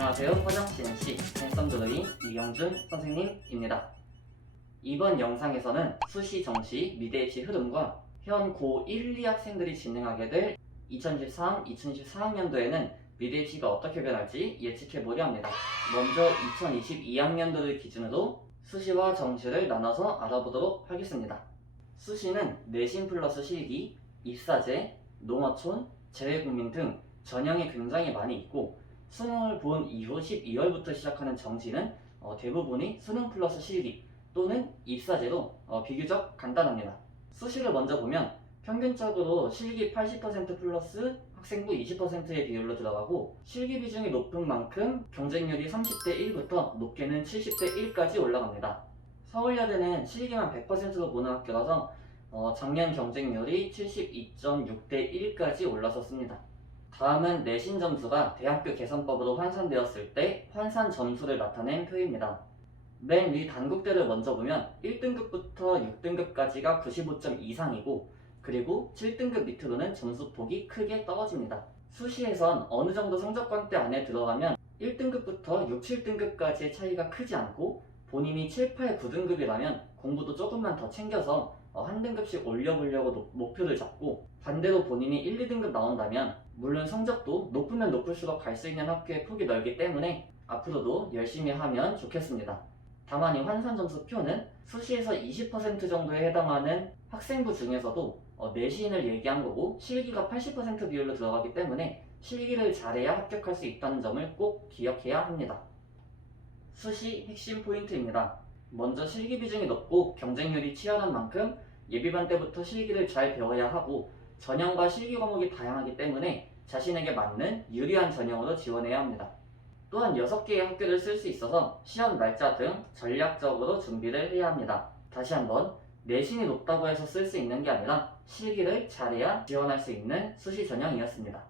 안녕하세요. 핸섬 드로잉 이경준 선생님입니다. 이번 영상에서는 수시, 정시, 미대 입시 흐름과 현 고 1, 2학생들이 진행하게 될 2023, 2024학년도에는 미대 입시가 어떻게 변할지 예측해 보려 합니다. 먼저 2022학년도를 기준으로 수시와 정시를 나눠서 알아보도록 하겠습니다. 수시는 내신 플러스 실기, 입사제, 농어촌, 재외국민 등 전형이 굉장히 많이 있고 수능을 본 이후 12월부터 시작하는 정시는 어, 대부분이 수능 플러스 실기 또는 입사제로 어, 비교적 간단합니다. 수시를 먼저 보면 평균적으로 실기 80% 플러스 학생부 20%의 비율로 들어가고 실기 비중이 높은 만큼 경쟁률이 30대 1부터 높게는 70대 1까지 올라갑니다. 서울여대는 실기만 100%로 보는 학교라서 어, 작년 경쟁률이 72.6대 1까지 올라섰습니다. 다음은 내신 점수가 대학교 개선법으로 환산되었을 때 환산 점수를 나타낸 표입니다. 맨 위 단국대를 먼저 보면 1등급부터 6등급까지가 95점 이상이고 그리고 7등급 밑으로는 점수 폭이 크게 떨어집니다. 수시에선 어느 정도 성적권대 안에 들어가면 1등급부터 6, 7등급까지의 차이가 크지 않고 본인이 7, 8, 9등급이라면 공부도 조금만 더 챙겨서 어, 한 등급씩 올려보려고 노- 목표를 잡고 반대로 본인이 1, 2등급 나온다면 물론 성적도 높으면 높을수록 갈 수 있는 학교의 폭이 넓기 때문에 앞으로도 열심히 하면 좋겠습니다. 다만 이 환산 점수 표는 수시에서 20% 정도에 해당하는 학생부 중에서도 어, 내신을 얘기한 거고 실기가 80% 비율로 들어가기 때문에 실기를 잘해야 합격할 수 있다는 점을 꼭 기억해야 합니다. 수시 핵심 포인트입니다. 먼저 실기 비중이 높고 경쟁률이 치열한 만큼 예비반 때부터 실기를 잘 배워야 하고 전형과 실기 과목이 다양하기 때문에 자신에게 맞는 유리한 전형으로 지원해야 합니다. 또한 6개의 학교를 쓸 수 있어서 시험 날짜 등 전략적으로 준비를 해야 합니다. 다시 한번 내신이 높다고 해서 쓸 수 있는 게 아니라 실기를 잘해야 지원할 수 있는 수시 전형이었습니다.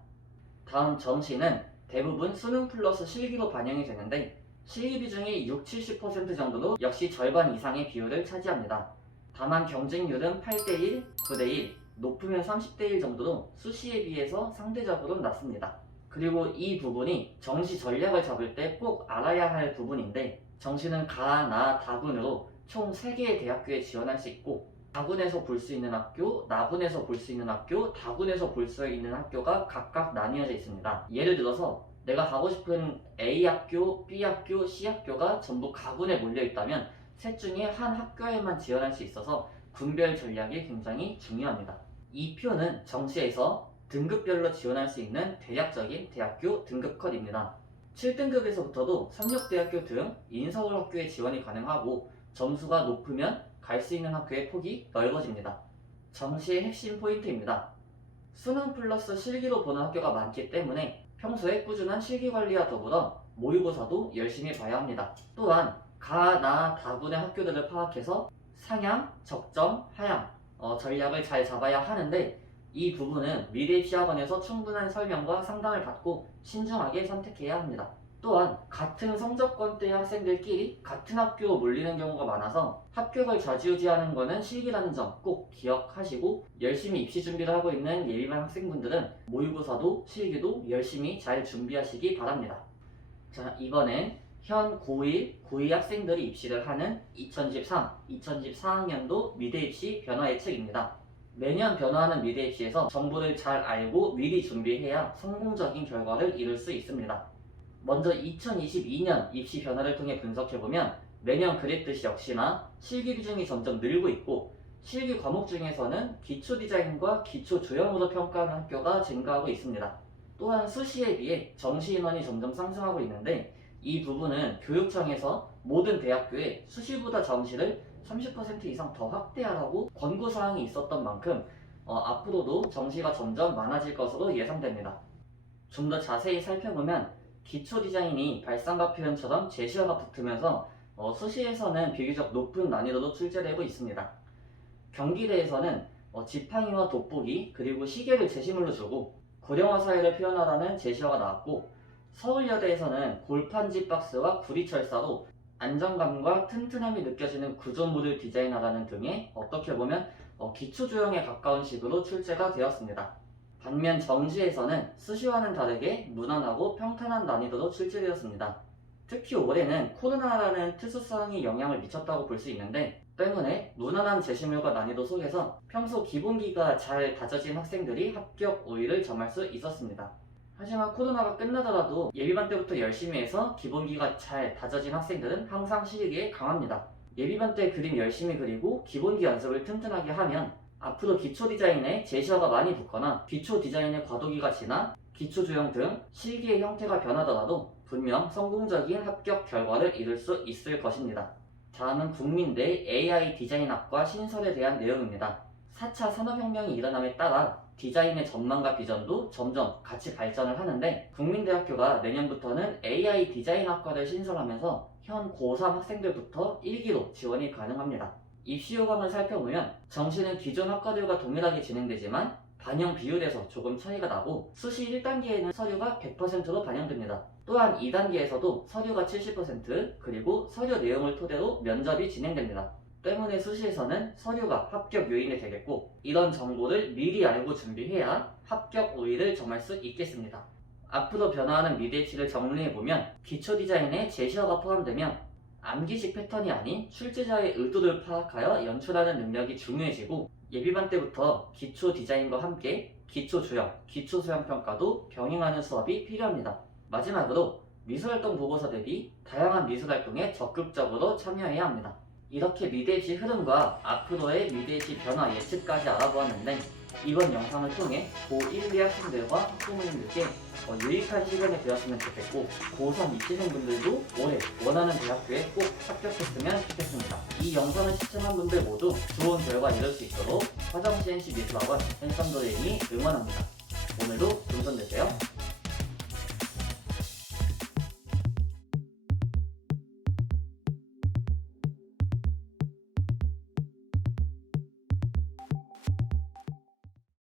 다음 정시는 대부분 수능 플러스 실기로 반영이 되는데 실기 비중이 6, 70% 정도로 역시 절반 이상의 비율을 차지합니다. 다만 경쟁률은 8대1, 9대1, 높으면 30대1 정도로 수시에 비해서 상대적으로 낮습니다. 그리고 이 부분이 정시 전략을 잡을 때 꼭 알아야 할 부분인데 정시는 가, 나, 다군으로 총 3개의 대학교에 지원할 수 있고 가군에서 볼 수 있는 학교, 나군에서 볼 수 있는 학교, 다군에서 볼 수 있는 학교가 각각 나뉘어져 있습니다. 예를 들어서 내가 가고 싶은 A 학교, B 학교, C 학교가 전부 가군에 몰려 있다면 셋 중에 한 학교에만 지원할 수 있어서 군별 전략이 굉장히 중요합니다. 이 표는 정시에서 등급별로 지원할 수 있는 대략적인 대학교 등급 컷입니다. 7등급에서부터도 삼력대학교 등 인서울 학교에 지원이 가능하고 점수가 높으면 갈 수 있는 학교의 폭이 넓어집니다. 정시의 핵심 포인트입니다. 수능 플러스 실기로 보는 학교가 많기 때문에 평소에 꾸준한 실기 관리와 더불어 모의고사도 열심히 봐야 합니다. 또한 가, 나, 다군의 학교들을 파악해서 상향, 적정, 하향 어, 전략을 잘 잡아야 하는데 이 부분은 미래 입시학원에서 충분한 설명과 상담을 받고 신중하게 선택해야 합니다. 또한 같은 성적권대의 학생들끼리 같은 학교로 몰리는 경우가 많아서 합격을 좌지우지하는 것은 실기라는 점 꼭 기억하시고 열심히 입시 준비를 하고 있는 예비반 학생분들은 모의고사도 실기도 열심히 잘 준비하시기 바랍니다. 자 이번엔 현 고1, 고2 학생들이 입시를 하는 2013, 2014학년도 미대 입시 변화 예측입니다. 매년 변화하는 미래 입시에서 정보를 잘 알고 미리 준비해야 성공적인 결과를 이룰 수 있습니다. 먼저 2022년 입시 변화를 통해 분석해보면 매년 그랬듯이 역시나 실기 비중이 점점 늘고 있고 실기 과목 중에서는 기초 디자인과 기초 조형으로 평가하는 학교가 증가하고 있습니다. 또한 수시에 비해 정시 인원이 점점 상승하고 있는데 이 부분은 교육청에서 모든 대학교에 수시보다 정시를 30% 이상 더 확대하라고 권고사항이 있었던 만큼 어, 앞으로도 정시가 점점 많아질 것으로 예상됩니다. 좀 더 자세히 살펴보면 기초 디자인이 발상과 표현처럼 제시어가 붙으면서 어, 수시에서는 비교적 높은 난이도로 출제되고 있습니다. 경기대에서는 어, 지팡이와 돋보기 그리고 시계를 제시물로 주고 고령화 사회를 표현하라는 제시어가 나왔고 서울여대에서는 골판지 박스와 구리철사로 안정감과 튼튼함이 느껴지는 구조물을 디자인하라는 등의 어떻게 보면 어, 기초 조형에 가까운 식으로 출제가 되었습니다. 반면 정시에서는 수시와는 다르게 무난하고 평탄한 난이도로 출제되었습니다. 특히 올해는 코로나라는 특수성이 영향을 미쳤다고 볼 수 있는데 때문에 무난한 제시물과 난이도 속에서 평소 기본기가 잘 다져진 학생들이 합격 우위를 점할 수 있었습니다. 하지만 코로나가 끝나더라도 예비반 때부터 열심히 해서 기본기가 잘 다져진 학생들은 항상 실기에 강합니다. 예비반 때 그림 열심히 그리고 기본기 연습을 튼튼하게 하면 앞으로 기초 디자인에 제시어가 많이 붙거나 기초 디자인의 과도기가 지나 기초 조형 등 실기의 형태가 변하더라도 분명 성공적인 합격 결과를 이룰 수 있을 것입니다. 다음은 국민대 AI 디자인학과 신설에 대한 내용입니다. 4차 산업혁명이 일어남에 따라 디자인의 전망과 비전도 점점 같이 발전을 하는데 국민대학교가 내년부터는 AI 디자인학과를 신설하면서 현 고3 학생들부터 1기로 지원이 가능합니다. 입시 요강을 살펴보면 정시는 기존 학과들과 동일하게 진행되지만 반영 비율에서 조금 차이가 나고 수시 1단계에는 서류가 100%로 반영됩니다. 또한 2단계에서도 서류가 70% 그리고 서류 내용을 토대로 면접이 진행됩니다. 때문에 수시에서는 서류가 합격 요인이 되겠고 이런 정보를 미리 알고 준비해야 합격 우위를 점할 수 있겠습니다. 앞으로 변화하는 미대치를 정리해보면 기초 디자인에 제시어가 포함되면 암기식 패턴이 아닌 출제자의 의도를 파악하여 연출하는 능력이 중요해지고 예비반 때부터 기초 디자인과 함께 기초 조형, 기초 소형 평가도 병행하는 수업이 필요합니다. 마지막으로 미술활동 보고서 대비 다양한 미술활동에 적극적으로 참여해야 합니다. 이렇게 미대시 흐름과 앞으로의 미대시 변화 예측까지 알아보았는데 이번 영상을 통해 고1, 2 학생들과 학부모님들께 어, 유익한 시간이 되었으면 좋겠고 고3 입시생분들도 올해 원하는 대학교에 꼭 합격했으면 좋겠습니다. 이 영상을 시청한 분들 모두 좋은 결과 이룰 수 있도록 화정 CNC 미술학원 hensam도레인이 응원합니다. 오늘도 금손되세요.